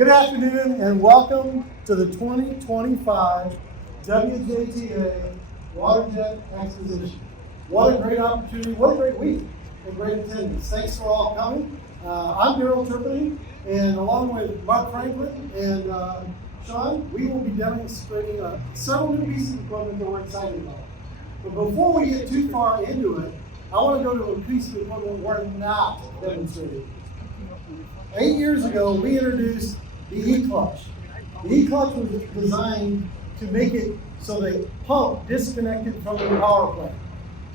Good afternoon and welcome to the 2025 WJTA Water Jet Exposition. What a great opportunity, what a great week, and great attendance. Thanks for all coming. I'm Daryl Turpin, and along with Mark Franklin and Sean, we will be demonstrating several new pieces of equipment that we're excited about. But before we get too far into it, I want to go to a piece of equipment we're not demonstrating. 8 years ago, we introduced the eClutch. The eClutch was designed to make it so the pump disconnected from the power plant.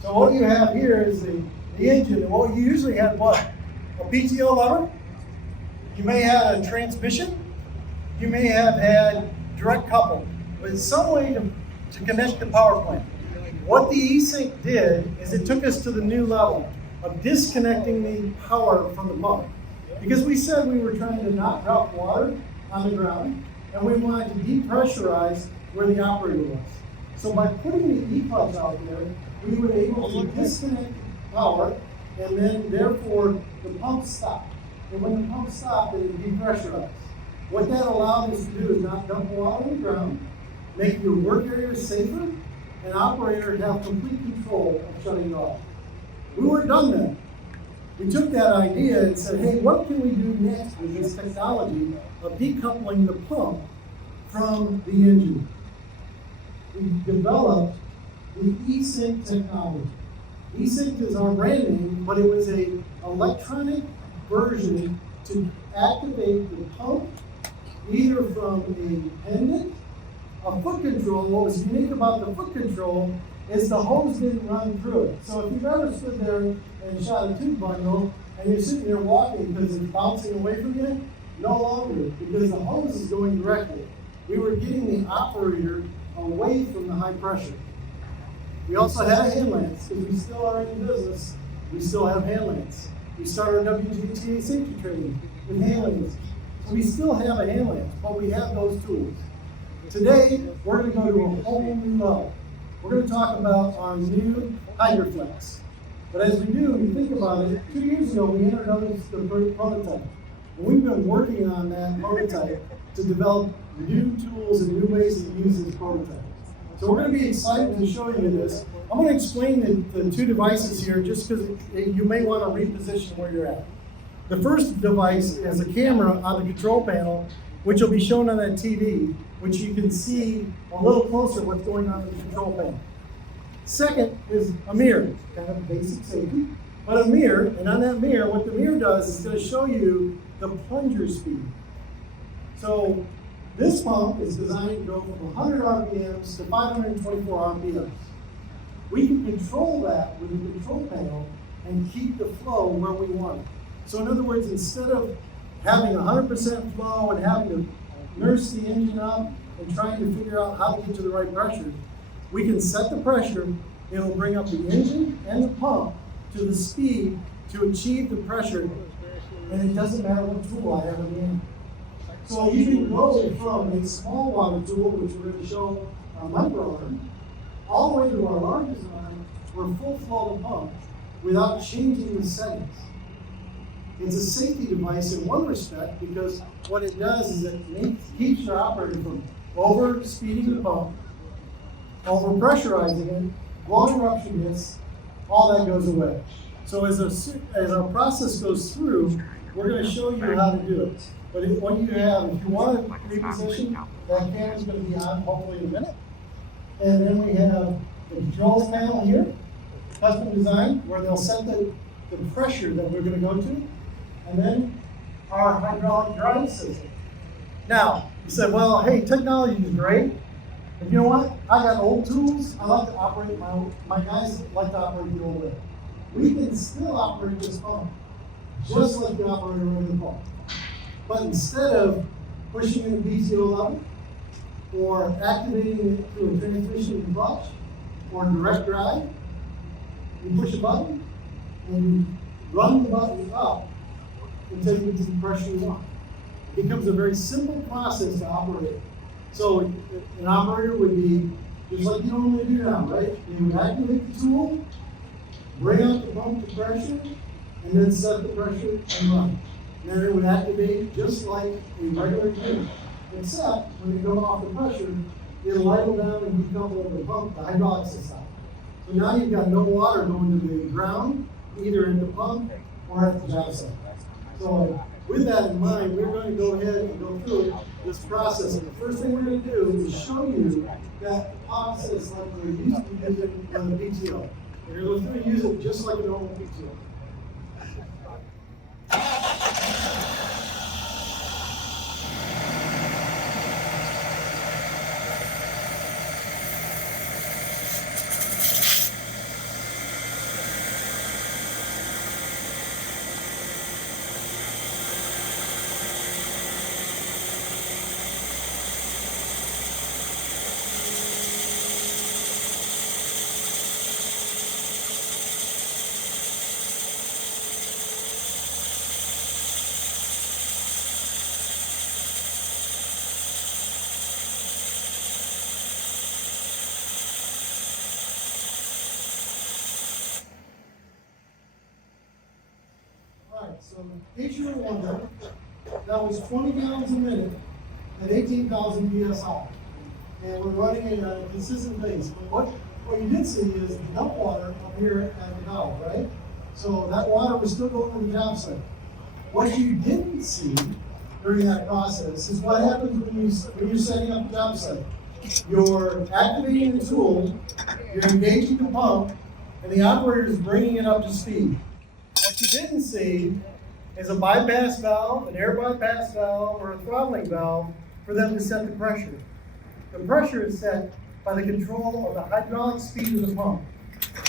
So what you have here is the engine, and what you usually have what? A PTO lever. You may have a transmission. You may have had direct couple, but some way to connect the power plant. What the eSync did is it took us to the new level of disconnecting the power from the pump. Because we said we were trying to not drop water on the ground, and we wanted to depressurize where the operator was. So by putting the eClutch out there, we were able to disconnect the power, and then therefore the pump stopped. And when the pump stopped, it depressurized. What that allowed us to do is not dump water on the ground, make your work area safer, and operator have complete control of shutting it off. We weren't done then. We took that idea and said, hey, what can we do next with this technology of decoupling the pump from the engine? We developed the eSync technology. eSync is our brand name, but it was an electronic version to activate the pump either from a pendant, a foot control. What was unique about the foot control is the hose didn't run through it. So if you've ever stood there and shot a tube bundle and you're sitting there walking because it's bouncing away from you, no longer, because the hose is going directly. We were getting the operator away from the high pressure. We also had a hand lance, because we still are in business. We still have hand lance. We started WJTA safety training with hand lance. So we still have a hand lance, but we have those tools. Today, we're going to go to a whole new level. We're going to talk about our new HydraFlex. But as we do, when you think about it, 2 years ago we introduced the prototype. And we've been working on that prototype to develop new tools and new ways to use this prototype. So we're going to be excited to show you this. I'm going to explain the two devices here just because you may want to reposition where you're at. The first device is a camera on the control panel, which will be shown on that TV, which you can see a little closer what's going on in the control panel. Second is a mirror, kind of basic safety, but a mirror, and on that mirror, what the mirror does is going to show you the plunger speed. So this pump is designed to go from 100 RPMs to 524 RPMs. We can control that with the control panel and keep the flow where we want it. So in other words, instead of having 100% flow and having to nurse the engine up and trying to figure out how to get to the right pressure, we can set the pressure. It'll bring up the engine and the pump to the speed to achieve the pressure, and it doesn't matter what tool I have in the engine. So you can go from a small water tool, which we're going to show our micro arm, all the way to our largest arm, or full flow of pump, without changing the settings. It's a safety device in one respect because what it does is it keeps your operator from over speeding the pump, over pressurizing it, blowing eruption hits, all that goes away. So as our process goes through, we're going to show you how to do it. But if you want to reposition, that camera's going to be on hopefully in a minute. And then we have the controls panel here, custom design, where they'll set the pressure that we're going to go to. And then our hydraulic drive system. Now, you said, well, hey, technology is great. But you know what? I got old tools. I like to operate my guys like to operate the old way. We can still operate this pump just like the operator in the pump. But instead of pushing in the PTO level or activating it through a transmission and clutch or direct drive, you push a button and you run the button up until you get to the pressure you want. It becomes a very simple process to operate. So an operator would be just like you normally do now, right? You would activate the tool, bring up the pump to pressure, and then set the pressure and run. And then it would activate just like a regular unit, except when you go off the pressure, it'll idle down and decouple the pump, the hydraulic system. So now you've got no water going to the ground, either in the pump or at the job site. So with that in mind, we're going to go ahead and go through this process. And the first thing we're going to do is show you that process like we're used to using on the PTO. We're going to use it just like a normal PTO. So in case you were wondering, that was 20 gallons a minute at 18,000 psi. And we're running it at a consistent pace. But what you did see is the dump water up here at the valve, right? So that water was still going to the job site. What you didn't see during that process is what happens when you're setting up the job site. You're activating the tool, you're engaging the pump, and the operator is bringing it up to speed. What you didn't see is a bypass valve, an air bypass valve, or a throttling valve for them to set the pressure. The pressure is set by the control of the hydraulic speed of the pump.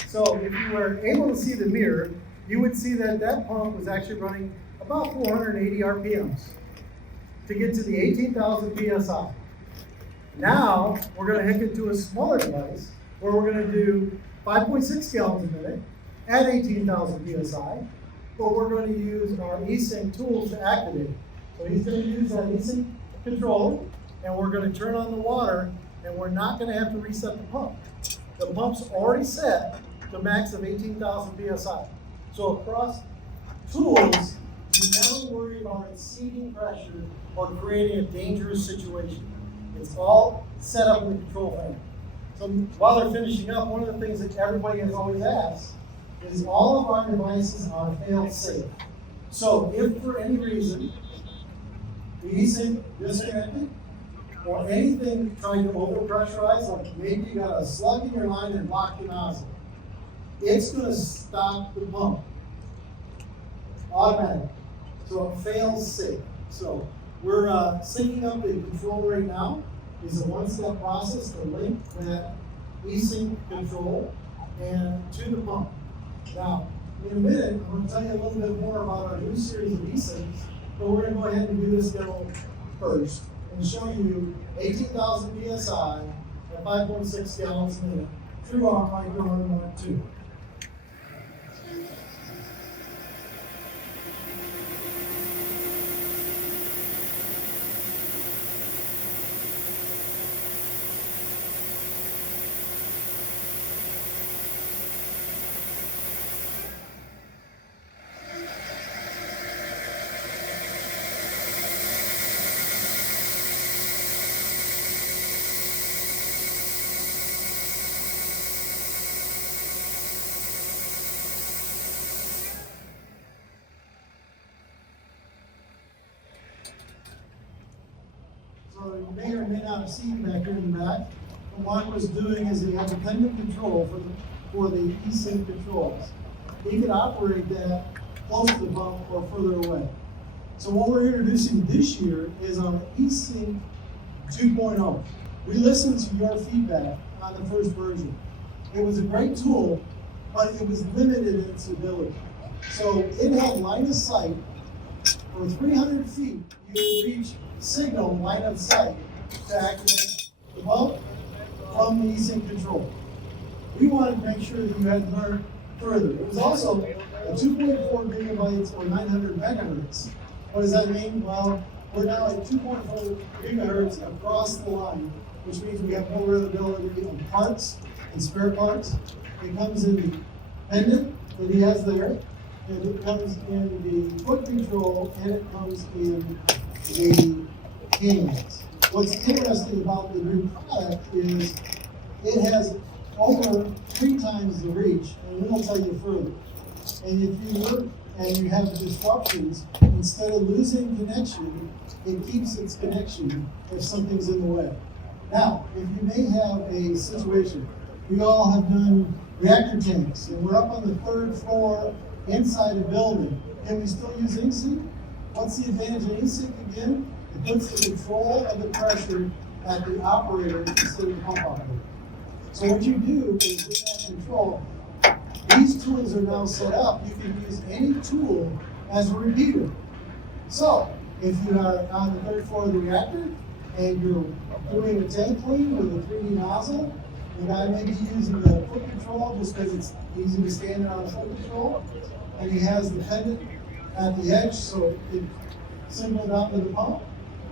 So if you were able to see the mirror, you would see that that pump was actually running about 480 RPMs to get to the 18,000 psi. Now, we're going to hook it to a smaller device where we're going to do 5.6 gallons a minute at 18,000 psi, but we're going to use our eSync tools to activate it. So he's going to use that eSync controller, and we're going to turn on the water, and we're not going to have to reset the pump. The pump's already set to max of 18,000 psi. So across tools, you never worry about exceeding pressure or creating a dangerous situation. It's all set up in the control panel. So while they're finishing up, one of the things that everybody has always asked is all of our devices are fail-safe. So if for any reason the eSync disconnected or anything trying to overpressurize, like maybe you got a slug in your line and blocked your nozzle, it's going to stop the pump automatically. So it fails safe. So we're syncing up the control right now. It's a one-step process to link that eSync control and to the pump. Now, in a minute, I'm going to tell you a little bit more about our new series of eSyncs, but we're going to go ahead and do this demo first and show you 18,000 psi at 5.6 gallons a minute through our Micro Mark II. So you may or may not have seen back here in the back, what Mark was doing is he had dependent control for the eSync controls. He could operate that close to the pump or further away. So what we're introducing this year is our eSync 2.0. We listened to your feedback on the first version. It was a great tool, but it was limited in its ability. So it had line of sight for 300 feet. You could reach signal line of sight to activate the pump from the eSync control. We wanted to make sure that you had learned further. It was also a 2.4 gigabytes or 900 megahertz. What does that mean? Well, we're now at 2.4 gigahertz across the line, which means we have more availability of parts and spare parts. It comes in the pendant that he has there. and it comes in the foot control, and it comes in the handles. What's interesting about the new product is it has over 3 times the reach, and we'll tell you further. And if you look and you have disruptions, instead of losing connection, it keeps its connection if something's in the way. Now, if you may have a situation, we all have done reactor tanks, and we're up on the 3rd floor inside a building. Can we still use eSync? What's the advantage of eSync again? It puts the control of the pressure at the operator instead of the pump operator. So what you do is with that control, these tools are now set up. You can use any tool as a repeater. So if you are on the 3rd floor of the reactor and you're doing a tank clean with a 3D nozzle, the guy may be using the foot control just because it's easy to stand on a foot control, and he has the pendant at the edge so it signals out to the pump.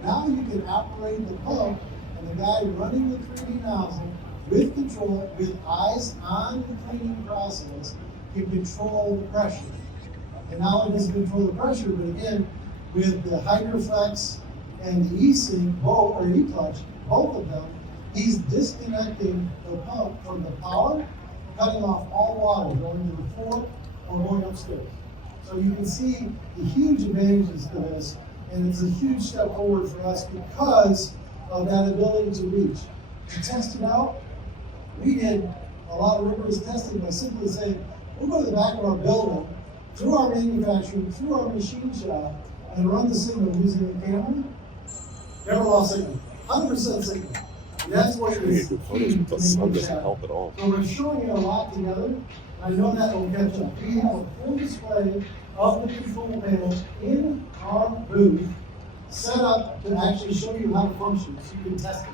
Now you can operate the pump, and the guy running the 3D nozzle with control, with eyes on the cleaning process, can control the pressure. And not only does it control the pressure, but again, with the HydraFlex and the eSync, both, or eClutch, both of them, he's disconnecting the pump from the power, cutting off all water going to the floor or going upstairs. So you can see the huge advantages to this, and it's a huge step forward for us because of that ability to reach. To test it out, we did a lot of rigorous testing by simply saying, we'll go to the back of our building, through our manufacturing, through our machine shop, and run the signal using the camera. Never lost signal. 100% signal. And that's what is key. The sun doesn't help at all. So we're showing you a lot together. I know that will catch up. We have a full display of the control panel in our booth, set up to actually show you how it functions. So you can test it.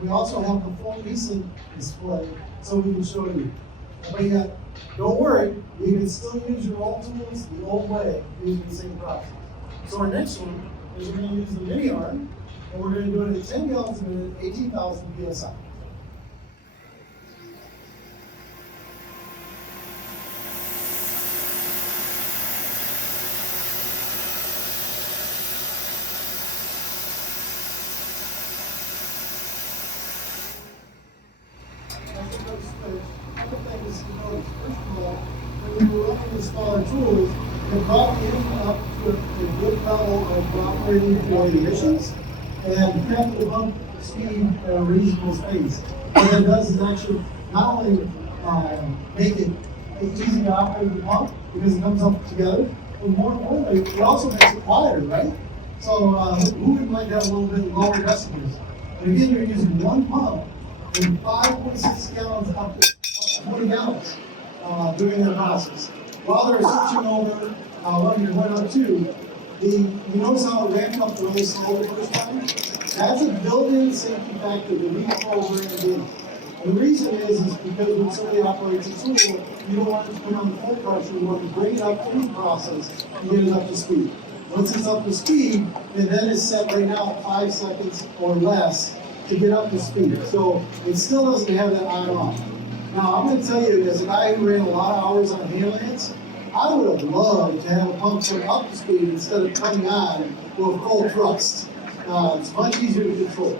We also have the full eSync display so we can show you. But yet, don't worry, you can still use your old tools the old way using the same process. So our next one is we're going to use the mini arm, and we're going to do it at 10 gallons a minute, 18,000 psi. When you were running the smaller tools, it brought the engine up to a good level of operating for the emissions and kept the pump speed at a reasonable pace. What it does is actually not only make it easy to operate the pump because it comes up together, but more importantly, it also makes it quieter, right? So who would like to have a little bit lower decibels? But again, you're using one pump and 5.6 gallons up to 20 gallons during that process. While they're switching over, when you're 102, you notice how it ramped up really slow the first time? That's a built-in safety factor that we programmed in. And the reason is because when somebody operates a tool, you don't want it to put on full pressure, you want to bring it up through the process and get it up to speed. Once it's up to speed, and then it's set right now at 5 seconds or less to get up to speed. So it still doesn't have that on-off. Now, I'm going to tell you, as a guy who ran a lot of hours on handlings, I would have loved to have a pump turn up to speed instead of coming on with full thrust. It's much easier to control.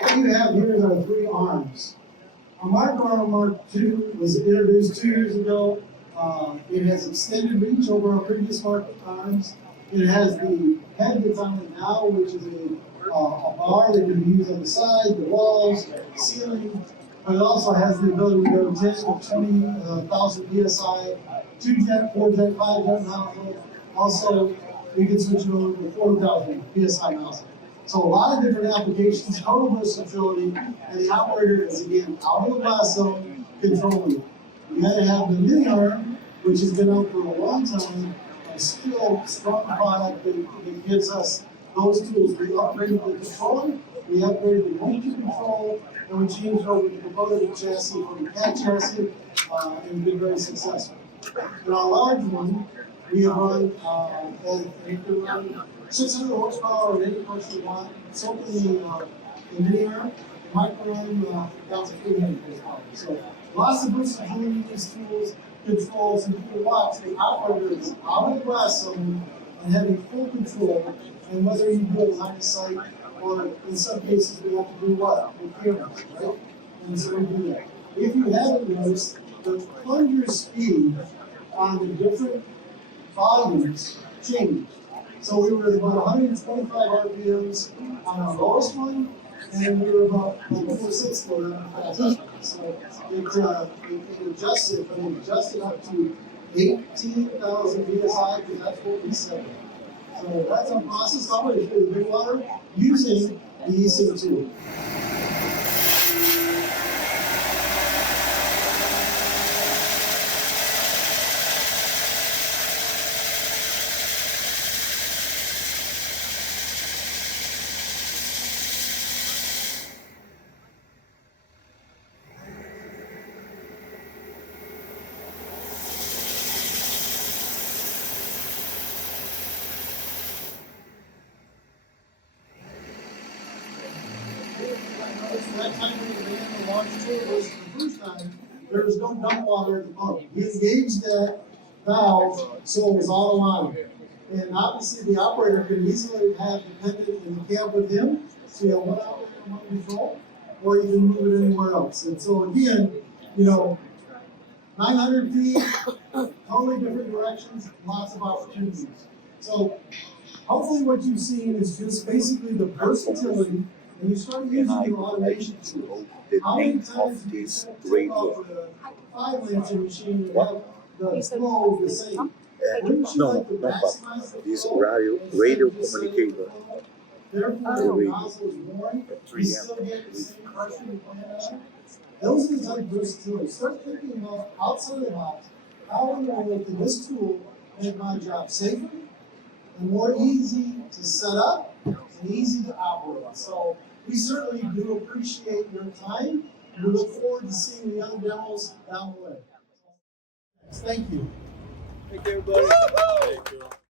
What you have here is our 3 arms. Our Mark Arm Mark II was introduced 2 years ago. It has extended reach over our previous Mark arms. It has the head that's on it now, which is a bar that can be used on the side, the walls, the ceiling. But it also has the ability to go 10 to 20,000 psi, 2-jet, 4-jet, 5-jet nozzle. Also, we can switch it over to 4,000 psi nozzle. So a lot of different applications, total versatility, and the operator is again out of the blast zone, controlling it. We had to have the mini arm, which has been out for a long time, a still strong product that gives us those tools. We upgraded the controller, we upgraded the motion control, and we changed over to the prototype chassis from the cat chassis, and been very successful. In our large one, we have run, and you can run 600 horsepower at any place you want. So can the mini arm, the micro arm, down to 300 horsepower. So lots of versatility in these tools. controls and you can watch the operator is out of the glass zone and having full control, and whether you do it line of sight or in some cases we have to do what? With cameras, right? And so we do that. If you haven't noticed, the plunger speed on the different volumes changed. So we were about 125 RPMs on our lowest one, and we were about 460 on the fastest one. So it adjusted, but it adjusted up to 18,000 PSI because that's what we set. So that's our process operator for the big water using the eSync tool. That time we ran the launch tool was the first time, there was no dump water at the pump. We engaged that valve so it was all aligned. And obviously the operator could easily have dependent in the cab with him, so you have one operator and one control, or you can move it anywhere else. And so again, 900 feet, totally different directions, lots of opportunities. So hopefully what you've seen is just basically the versatility. When you start using your automation tools, how many times do you take off with a 5-lancer machine and have the flow the same? No, this radio communicator. Therefore, the nozzle is worn, you still get the same pressure you plan on. Those are the type of versatility. Start thinking about outside the box. How in the world can this tool make my job safer and more easy to set up and easy to operate? So we certainly do appreciate your time, and we look forward to seeing the other demos down the way. Thank you. Thank you, everybody. Thank you.